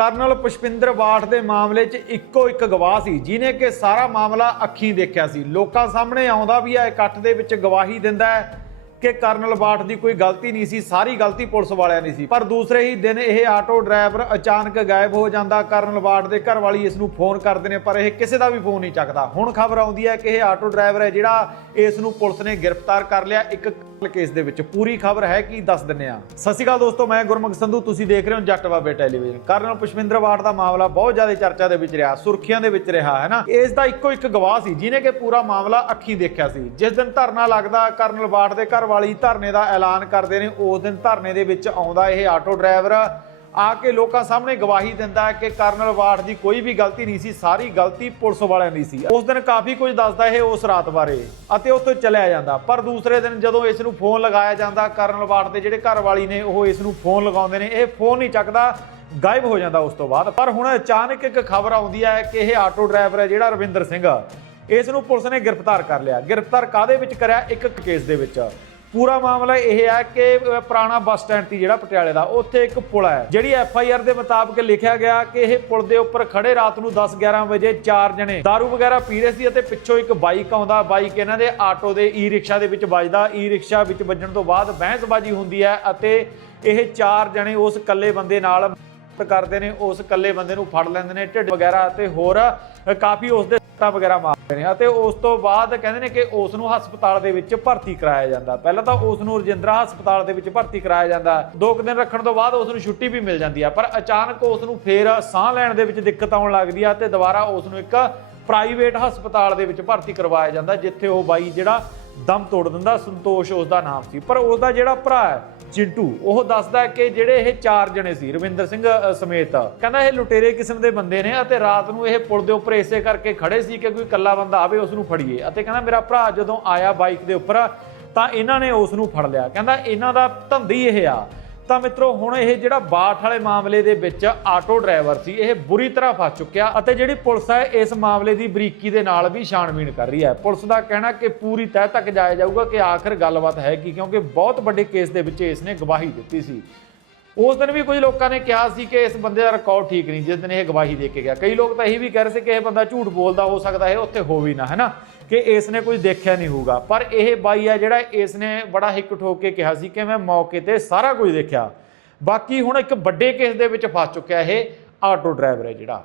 Colonel Pushpinder Bath ਦੇ ਮਾਮਲੇ 'ਚ ਇੱਕੋ ਇੱਕ ਗਵਾਹ ਸੀ ਜਿਨੇ ਕਿ ਸਾਰਾ ਮਾਮਲਾ ਅੱਖੀਂ ਦੇਖਿਆ ਸੀ। ਲੋਕਾਂ ਸਾਹਮਣੇ ਆਉਂਦਾ ਵੀ ਹੈ ਇਕੱਠ ਦੇ ਵਿੱਚ ਗਵਾਹੀ ਦਿੰਦਾ ਹੈ ਕਿ ਕਰਨਲ ਬਾਠ ਦੀ ਕੋਈ ਗਲਤੀ ਨਹੀਂ ਸੀ, ਸਾਰੀ ਗਲਤੀ ਪੁਲਿਸ ਵਾਲਿਆਂ ਦੀ ਸੀ। ਪਰ ਦੂਸਰੇ ਹੀ ਦਿਨ ਇਹ ਆਟੋ ਡਰਾਈਵਰ ਅਚਾਨਕ ਗਾਇਬ ਹੋ ਜਾਂਦਾ, ਕਰਨਲ ਬਾਠ ਦੇ ਘਰ ਵਾਲੀ ਇਸ ਨੂੰ ਫੋਨ ਕਰਦੇ ਨੇ, ਪਰ ਇਹ ਕਿਸੇ ਦਾ ਵੀ ਫੋਨ ਨਹੀਂ ਚੱਕਦਾ। ਹੁਣ ਖਬਰ ਆਉਂਦੀ ਹੈ ਕਿ ਇਹ ਆਟੋ ਡਰਾਈਵਰ ਹੈ ਜਿਹੜਾ ਇਸ ਨੂੰ ਪੁਲਿਸ ਨੇ ਗ੍ਰਿਫਤਾਰ ਕਰ ਲਿਆ। ਇੱਕ ਕੇਸ ਦੇ ਵਿੱਚ ਪੂਰੀ ਖਬਰ ਹੈ ਕੀ ਦੱਸ ਦਿੰਨੇ ਆ ਸਤਿ ਸ਼੍ਰੀ ਅਕਾਲ ਦੋਸਤੋ, ਮੈਂ ਗੁਰਮੁਖ ਸੰਧੂ, ਤੁਸੀਂ ਦੇਖ ਰਹੇ ਹੋ ਜੱਟ ਬਾਬੇ ਟੈਲੀਵਿਜ਼ਨ। ਕਰਨਲ ਪੁਸ਼ਪਿੰਦਰ ਬਾਠ ਦਾ ਮਾਮਲਾ ਬਹੁਤ ਜ਼ਿਆਦਾ ਚਰਚਾ ਦੇ ਵਿੱਚ ਰਿਹਾ, ਸੁਰਖੀਆਂ ਦੇ ਵਿੱਚ ਰਿਹਾ, ਹੈ ਨਾ? ਇਸ ਦਾ ਇੱਕੋ ਇੱਕ ਗਵਾਹ ਸੀ ਜਿਨੇ ਕਿ ਪੂਰਾ ਮਾਮਲਾ ਅੱਖੀਂ ਦੇਖਿਆ ਸੀ। ਜਿਸ ਦਿਨ ਧਰਨਾ ਲੱਗਦਾ, ਕਰਨਲ ਬਾਠ ਦੇ ਘਰ ਵਾਲੀ ਧਰਨੇ ਦਾ ਐਲਾਨ ਕਰਦੇ ਨੇ, ਉਸ ਦਿਨ ਧਰਨੇ ਦੇ ਵਿੱਚ ਆਉਂਦਾ ਇਹ ਆਟੋ ਡਰਾਈਵਰ। ਆ ਕੇ ਲੋਕਾਂ ਸਾਹਮਣੇ ਗਵਾਹੀ ਦਿੰਦਾ ਹੈ ਕਿ ਕਰਨਲ ਬਾਠ ਦੀ ਕੋਈ ਵੀ ਗਲਤੀ ਨਹੀਂ ਸੀ, ਸਾਰੀ ਗਲਤੀ ਪੁਲਿਸ ਵਾਲਿਆਂ ਦੀ ਸੀ। ਉਸ ਦਿਨ ਕਾਫੀ ਕੁਝ ਦੱਸਦਾ ਇਹ ਉਸ ਰਾਤ ਬਾਰੇ ਅਤੇ ਉੱਥੋਂ ਚਲਿਆ ਜਾਂਦਾ। ਪਰ ਦੂਸਰੇ ਦਿਨ ਜਦੋਂ ਇਸ ਨੂੰ ਫੋਨ ਲਗਾਇਆ ਜਾਂਦਾ, ਕਰਨਲ ਬਾਠ ਦੇ ਜਿਹੜੇ ਘਰ ਵਾਲੀ ਨੇ, ਉਹ ਇਸ ਨੂੰ ਫੋਨ ਲਗਾਉਂਦੇ ਨੇ। ਇਹ ਫੋਨ ਨਹੀਂ ਚੱਕਦਾ, ਗਾਇਬ ਹੋ ਜਾਂਦਾ ਉਸ ਤੋਂ ਬਾਅਦ। ਪਰ ਹੁਣ ਅਚਾਨਕ ਇੱਕ ਖਬਰ ਆਉਂਦੀ ਹੈ ਕਿ ਇਹ ਆਟੋ ਡਰਾਈਵਰ ਹੈ ਜਿਹੜਾ ਰਵਿੰਦਰ ਸਿੰਘ। ਇਸ ਨੂੰ ਪੁਲਿਸ ਨੇ ਗ੍ਰਿਫਤਾਰ ਕਰ ਲਿਆ। ਗ੍ਰਿਫਤਾਰ ਕਾਦੇ ਵਿੱਚ ਕਰਿਆ? ਇੱਕ ਕੇਸ ਦੇ ਵਿੱਚ। ਪੂਰਾ ਮਾਮਲਾ ਇਹ ਹੈ ਕਿ ਪੁਰਾਣਾ ਬੱਸ ਸਟੈਂਡ ਸੀ ਜਿਹੜਾ ਪਟਿਆਲੇ ਦਾ, ਉੱਥੇ ਇੱਕ ਪੁਲ ਹੈ। ਜਿਹੜੀ ਐਫ ਆਈ ਆਰ ਦੇ ਮੁਤਾਬਕ ਲਿਖਿਆ ਗਿਆ ਕਿ ਇਹ ਪੁਲ ਦੇ ਉੱਪਰ ਖੜੇ ਰਾਤ ਨੂੰ 10 11 ਵਜੇ ਚਾਰ ਜਣੇ दारू ਵਗੈਰਾ ਪੀ ਰਹੇ ਸੀ ਅਤੇ ਪਿੱਛੋਂ ਇੱਕ ਬਾਈਕ ਆਉਂਦਾ, ਬਾਈਕ ਇਹਨਾਂ ਦੇ ਆਟੋ ਦੇ ਈ ਰਿਕਸ਼ਾ ਦੇ ਵਿੱਚ ਵੱਜਦਾ। ਈ ਰਿਕਸ਼ਾ ਵਿੱਚ ਵੱਜਣ ਤੋਂ ਬਾਅਦ ਬਹਿਸਬਾਜ਼ੀ ਹੁੰਦੀ ਹੈ ਅਤੇ ਇਹ ਚਾਰ ਜਣੇ ਉਸ ਇਕੱਲੇ ਬੰਦੇ ਨਾਲ ਕਰਦੇ ਨੇ, ਉਸ ਇਕੱਲੇ ਬੰਦੇ ਨੂੰ ਫੜ ਲੈਂਦੇ ਨੇ, ਢਿੱਡ ਵਗੈਰਾ ਅਤੇ ਹੋਰ ਕਾਫੀ ਉਸ ਦੇ ਸੱਟਾਂ ਵਗੈਰਾ ਮਾਰਦੇ ਨੇ ਅਤੇ ਉਸ ਤੋਂ ਬਾਅਦ ਕਹਿੰਦੇ ਨੇ ਕਿ ਉਸ ਨੂੰ ਹਸਪਤਾਲ ਦੇ ਵਿੱਚ ਭਰਤੀ ਕਰਾਇਆ ਜਾਂਦਾ। ਪਹਿਲਾਂ ਤਾਂ ਉਸ ਨੂੰ ਰਜਿੰਦਰਾ ਹਸਪਤਾਲ ਦੇ ਵਿੱਚ ਭਰਤੀ ਕਰਾਇਆ ਜਾਂਦਾ। ਦੋ ਦਿਨ ਰੱਖਣ ਤੋਂ ਬਾਅਦ ਉਸ ਨੂੰ ਛੁੱਟੀ ਵੀ ਮਿਲ ਜਾਂਦੀ ਆ, ਪਰ ਅਚਾਨਕ ਉਸ ਨੂੰ ਫੇਰ ਸਾਹ ਲੈਣ ਦੇ ਵਿੱਚ ਦਿੱਕਤ ਆਉਣ ਲੱਗਦੀ ਆ ਤੇ ਦੁਬਾਰਾ ਉਸ ਨੂੰ ਇੱਕ ਪ੍ਰਾਈਵੇਟ ਹਸਪਤਾਲ ਦੇ ਵਿੱਚ ਭਰਤੀ ਕਰਵਾਇਆ ਜਾਂਦਾ, ਜਿੱਥੇ ਉਹ ਬਾਈ ਜਿਹੜਾ ਦਮ ਤੋੜ ਦਿੰਦਾ, ਸੰਤੋਸ਼ ਉਸ ਦਾ ਨਾਮ ਸੀ। ਪਰ ਉਸ ਦਾ ਜਿਹੜਾ ਭਰਾ ਹੈ ਚਿੰਟੂ ਉਹ ਦੱਸਦਾ ਕਿ ਜਿਹੜੇ ਇਹ ਚਾਰ ਜਣੇ ਸੀ, ਰਵਿੰਦਰ ਸਿੰਘ ਸਮੇਤ, ਕਹਿੰਦਾ ਇਹ ਲੁਟੇਰੇ ਕਿਸਮ ਦੇ ਬੰਦੇ ਨੇ ਅਤੇ ਰਾਤ ਨੂੰ ਇਹ ਪੁਲ ਦੇ ਉੱਪਰ ਇਸੇ ਕਰਕੇ ਖੜੇ ਸੀ ਕਿ ਕੋਈ ਇਕੱਲਾ ਬੰਦਾ ਆਵੇ ਉਸ ਨੂੰ ਫੜੀਏ। ਅਤੇ ਕਹਿੰਦਾ, ਮੇਰਾ ਭਰਾ ਜਦੋਂ ਆਇਆ ਬਾਈਕ ਦੇ ਉੱਪਰ, ਤਾਂ ਇਹਨਾਂ ਨੇ ਉਸ ਨੂੰ ਫੜ ਲਿਆ। ਕਹਿੰਦਾ, ਇਹਨਾਂ ਦਾ ਧੰਦੀ ਇਹ ਆ ਤਾਂ ਮਿੱਤਰੋ, ਹੁਣ ਇਹ ਜਿਹੜਾ ਬਾਠ ਵਾਲੇ ਮਾਮਲੇ ਦੇ ਵਿੱਚ ਆਟੋ ਡਰਾਈਵਰ ਸੀ, ਇਹ ਬੁਰੀ ਤਰ੍ਹਾਂ ਫਸ ਚੁੱਕਿਆ ਅਤੇ ਜਿਹੜੀ ਪੁਲਿਸ ਹੈ, ਇਸ ਮਾਮਲੇ ਦੀ ਬਰੀਕੀ ਦੇ ਨਾਲ ਵੀ ਛਾਣਬੀਣ ਕਰ ਰਹੀ ਹੈ। ਪੁਲਿਸ ਦਾ ਕਹਿਣਾ ਕਿ ਪੂਰੀ ਤਹਿ ਤੱਕ ਜਾਇਆ ਜਾਊਗਾ ਕਿ ਆਖਰ ਗੱਲਬਾਤ ਹੈ ਕੀ ਕਿਉਂਕਿ ਬਹੁਤ ਵੱਡੇ ਕੇਸ ਦੇ ਵਿੱਚ ਇਸ ਨੇ ਗਵਾਹੀ ਦਿੱਤੀ ਸੀ। ਉਸ ਦਿਨ ਵੀ ਕੁਝ ਲੋਕਾਂ ਨੇ ਕਿਹਾ ਸੀ ਕਿ ਇਸ ਬੰਦੇ ਦਾ ਰਿਕਾਰਡ ਠੀਕ ਨਹੀਂ, ਜਿਸ ਦਿਨ ਇਹ ਗਵਾਹੀ ਦੇ ਕੇ ਗਿਆ। ਕਈ ਲੋਕ ਤਾਂ ਇਹ ਵੀ ਕਹਿ ਰਹੇ ਸੀ ਕਿ ਇਹ ਬੰਦਾ ਝੂਠ ਬੋਲਦਾ, ਹੋ ਸਕਦਾ ਹੈ ਉੱਥੇ ਹੋ ਵੀ ਨਾ, ਹੈ ਨਾ? ਕਿ ਇਸ ਨੇ ਕੁਝ ਦੇਖਿਆ ਨਹੀਂ ਹੋਊਗਾ। ਪਰ ਇਹ ਬਾਈ ਆ ਜਿਹੜਾ ਇਸ ਨੇ ਬੜਾ ਹਿੱਕ ਠੋਕ ਕੇ ਕਿਹਾ ਸੀ ਕਿ ਮੈਂ ਮੌਕੇ ਤੇ ਸਾਰਾ ਕੁਝ ਦੇਖਿਆ। ਬਾਕੀ ਹੁਣ ਇੱਕ ਵੱਡੇ ਕੇਸ ਦੇ ਵਿੱਚ ਫਸ ਚੁੱਕਿਆ ਇਹ ਆਟੋ ਡਰਾਈਵਰ ਹੈ ਜਿਹੜਾ।